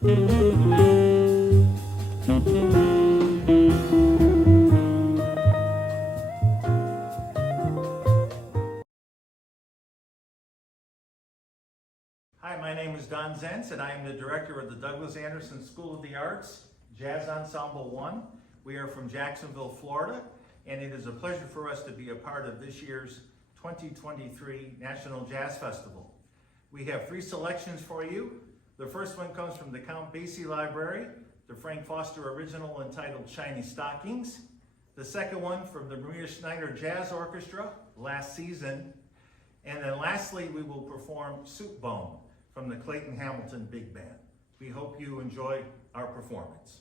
Hi, my name is Don Zentz, and I am the director of the Douglas Anderson School of the Arts, Jazz Ensemble 1. We are from Jacksonville, Florida, and it is a pleasure for us to be a part of this year's 2023 National Jazz Festival. We have 3 selections for you. The first one comes from the Count Basie Library, the Frank Foster original entitled Shiny Stockings. The second one from the Maria Schneider Jazz Orchestra, Last Season. And then lastly, we will perform Soup Bone from the Clayton Hamilton Big Band. We hope you enjoy our performance.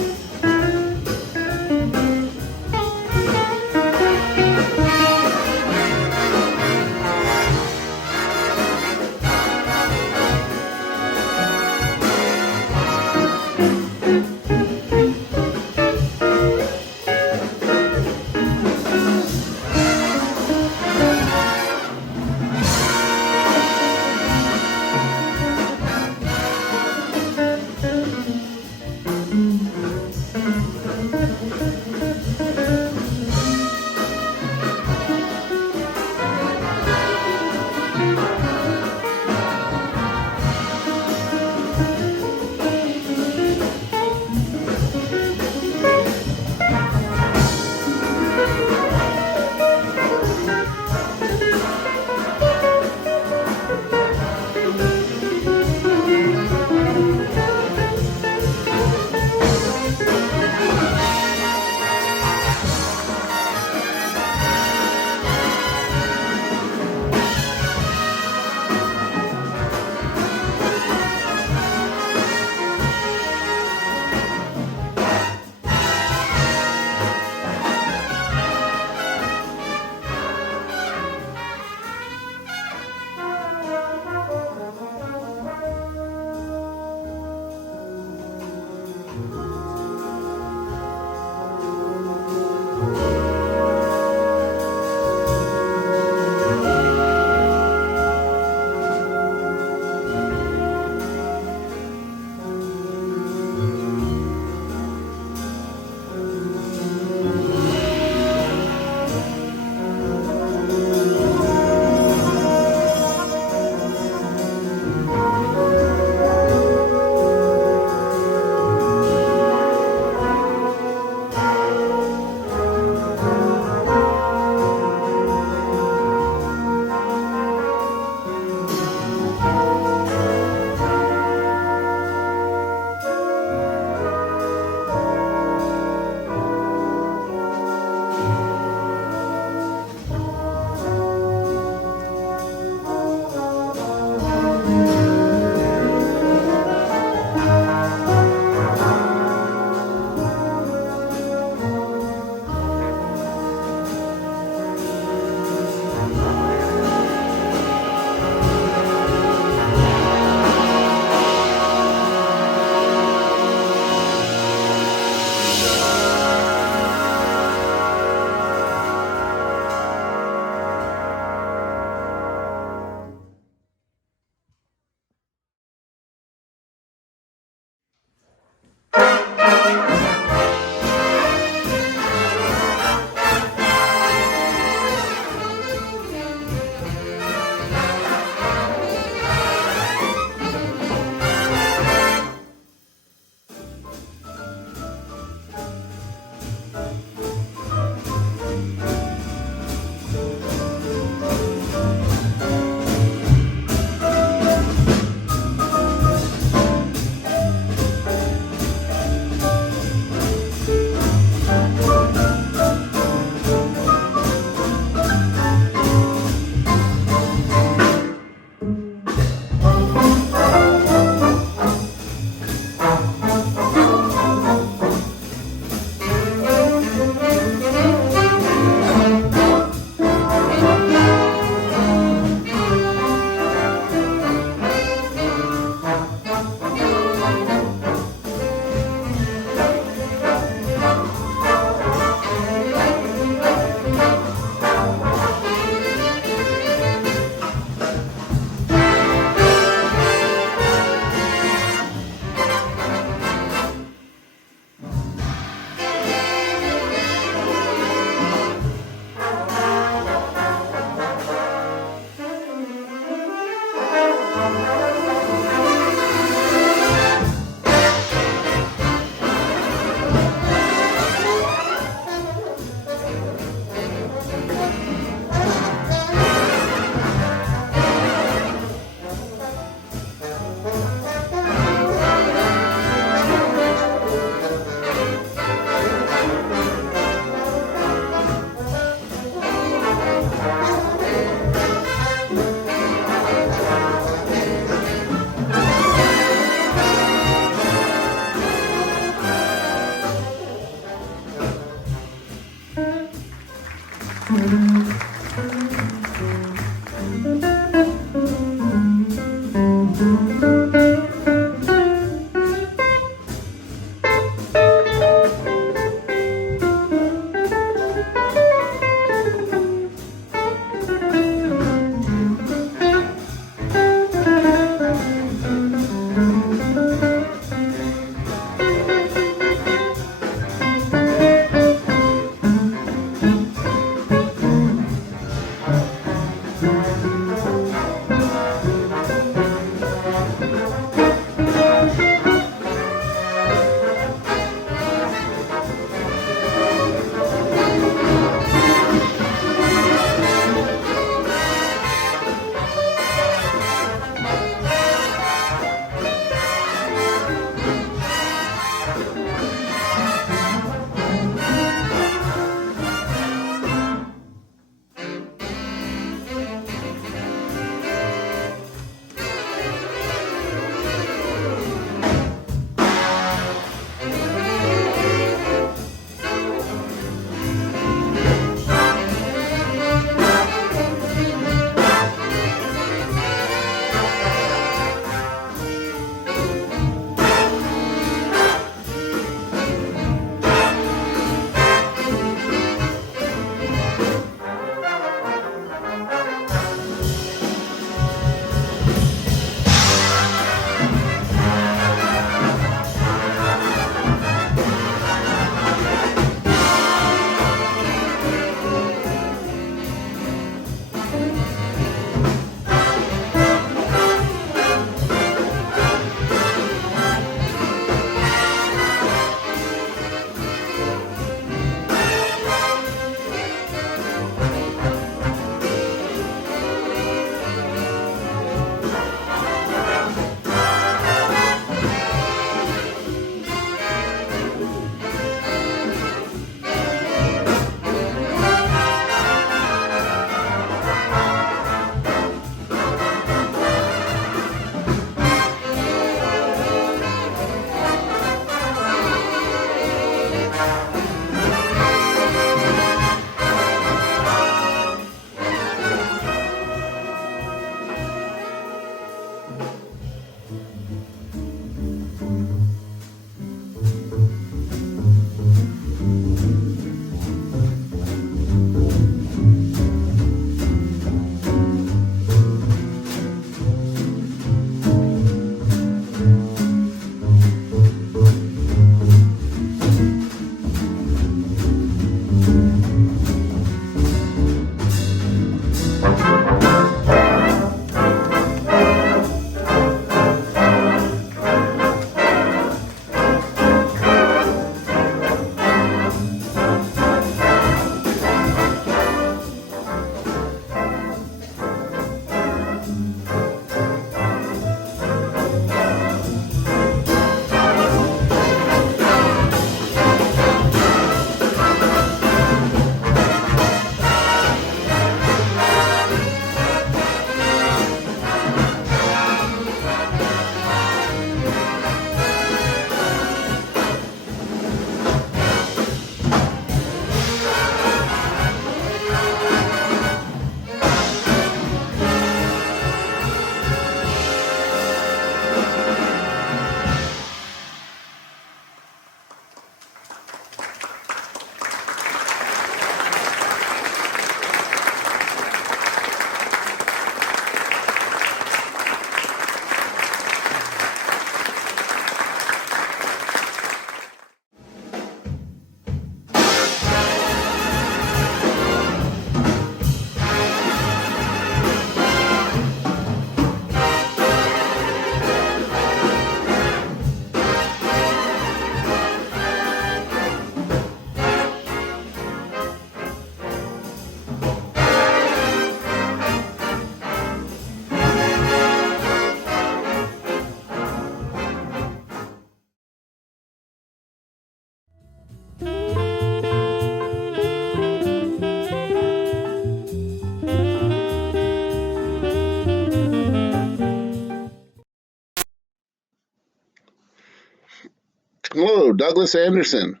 Hello, Douglas Anderson.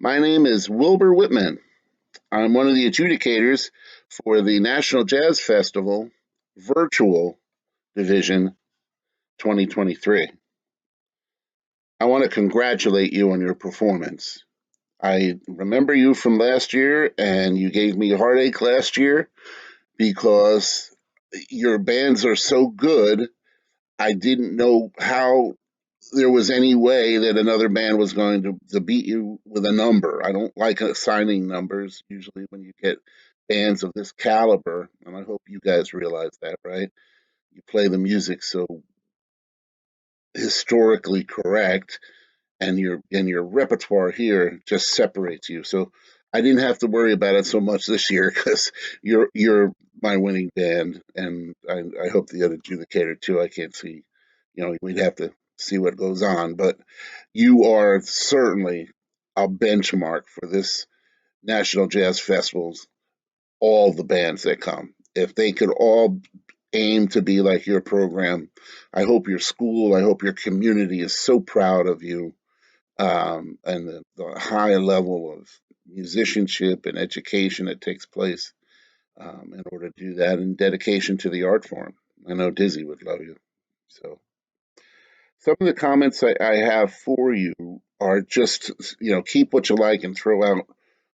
My name is Wilbur Whitman. I'm one of the adjudicators for the National Jazz Festival Virtual Division 2023. I want to congratulate you on your performance. I remember you from last year, and you gave me a heartache last year because your bands are so good. I didn't know how there was any way that another band was going to beat you with a number. I don't like assigning numbers usually when you get bands of this caliber, and I hope you guys realize that, right? You play the music so historically correct, and your repertoire here just separates you. So I didn't have to worry about it so much this year because you're my winning band, and I hope the other adjudicator too. I can't see, we'd have to see what goes on, but you are certainly a benchmark for this National Jazz Festivals. All the bands that come, if they could all aim to be like your program, I hope your school, I hope your community is so proud of you, and the high level of musicianship and education that takes place in order to do that, and dedication to the art form. I know Dizzy would love you. So some of the comments I have for you are just, keep what you like and throw out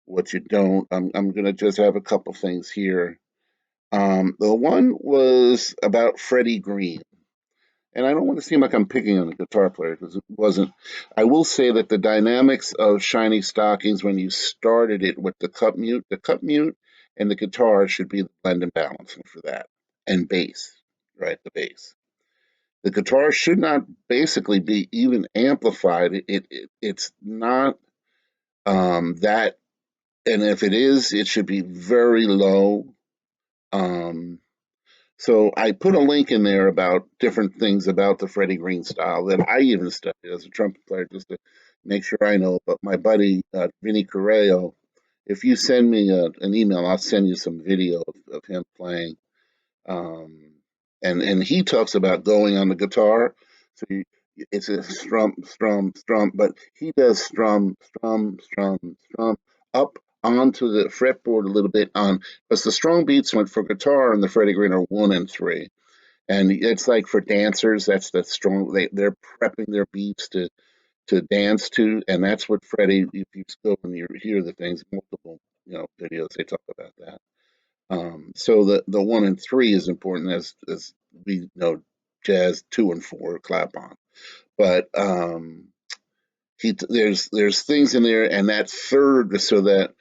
what you don't. I'm going to just have a couple things here. The one was about Freddie Green. And I don't want to seem like I'm picking on the guitar player because it wasn't. I will say that the dynamics of Shiny Stockings when you started it with the cup mute and the guitar should be the blend and balancing for that. And bass, right? The bass. The guitar should not basically be even amplified. It's not that, and if it is, it should be very low. Um, So I put a link in there about different things about the Freddie Green style that I even studied as a trumpet player just to make sure I know. But my buddy Vinny Correo, if you send me an email, I'll send you some video of him playing. Um, and he talks about going on the guitar. So it's a strum, strum, strum, but he does strum, strum, strum, strum up onto the fretboard a little bit on because the strong beats went for guitar and the Freddie Green are 1 and 3. And it's like for dancers, that's the strong. They're prepping their beats to dance to, and that's what Freddie. If you go and you hear the things, multiple videos, they talk about that. So the 1 and 3 is important as we know, jazz 2 and 4 clap on. But there's things in there, and that third, so that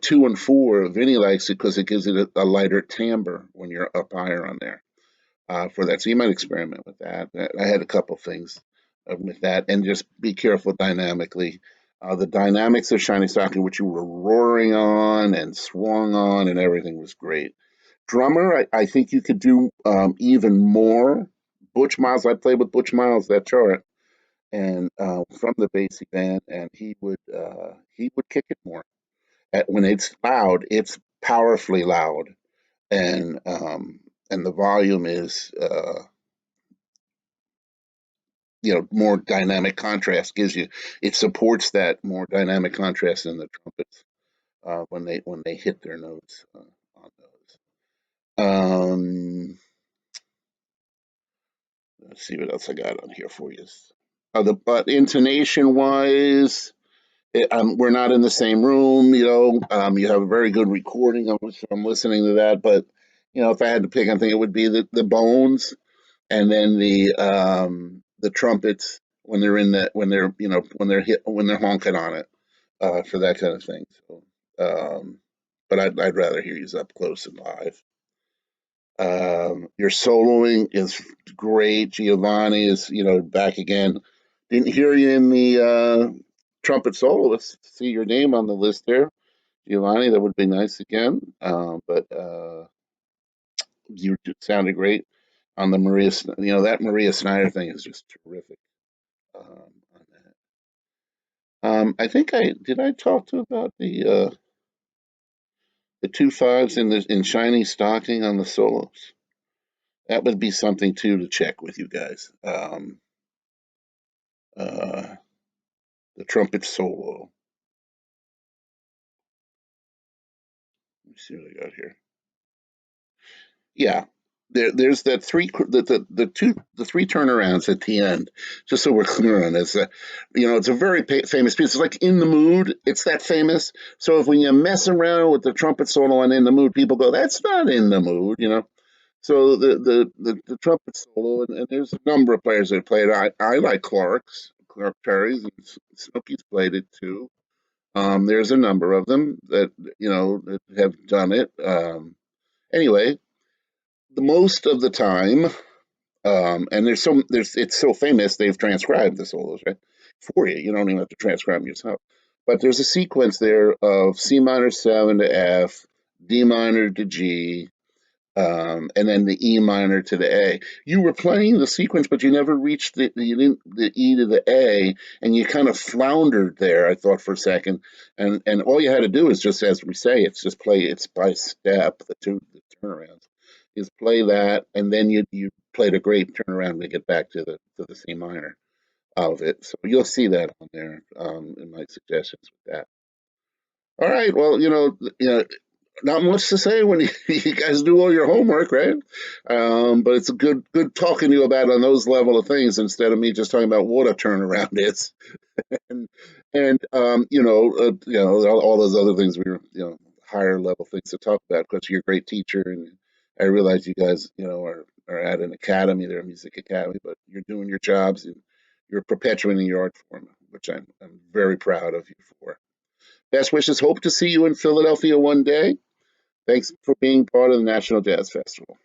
2 and 4, Vinny likes it because it gives it a lighter timbre when you're up higher on there for that. So you might experiment with that. I had a couple things with that, and just be careful dynamically. The dynamics of Shiny Stocking, which you were roaring on and swung on, and everything was great. Drummer, I think you could do even more. Butch Miles, I played with Butch Miles that chart, and from the Basie band, and he would kick it more. When it's loud, it's powerfully loud, and the volume is more dynamic contrast it supports that more dynamic contrast in the trumpets when they hit their notes on those. Let's see what else I got on here for you. But intonation wise, we're not in the same room. You have a very good recording of which I'm listening to that. But if I had to pick, I think it would be the bones, and then the trumpets when they're in that when they're honking on it for that kind of thing. So, but I'd rather hear you up close and live. Your soloing is great. Giovanni is, back again. Didn't hear you in the trumpet solo. Let's see your name on the list there, Giovanni. That would be nice again. But you sounded great on the Maria. That Maria Snyder thing is just terrific. On that. I think I talk to about the 2 5s in shiny stocking on the solos. That would be something too to check with you guys. Uh, trumpet solo. Let me see what I got here. Yeah, there's that the three turnarounds at the end. Just so we're clear on this, it's a very famous piece. It's like In the Mood. It's that famous. So if when you mess around with the trumpet solo on In the Mood, people go, "That's not In the Mood." So the trumpet solo, and there's a number of players that played. I like Clark Terry's, and Snooky's played it too. There's a number of them that have done it. Anyway, the most of the time, and there's it's so famous they've transcribed the solos, right, for you. You don't even have to transcribe them yourself. But there's a sequence there of C minor 7 to F, D minor to G, and then the E minor to the A. You were playing the sequence, but you never reached the E to the A, and you kind of floundered there. I thought for a second, and all you had to do is just, as we say, it's just play. It's by step. The turnarounds is play that, and then you played a great turnaround to get back to the C minor of it. So you'll see that on there in my suggestions with that. All right. Well, not much to say when you guys do all your homework, right? But it's a good talking to you about on those level of things instead of me just talking about what a turnaround is, and all those other things we were higher level things to talk about because you're a great teacher, and I realize you guys are at an academy, they're a music academy, but you're doing your jobs and you're perpetuating your art form, which I'm very proud of you for. Best wishes. Hope to see you in Philadelphia one day. Thanks for being part of the National Jazz Festival.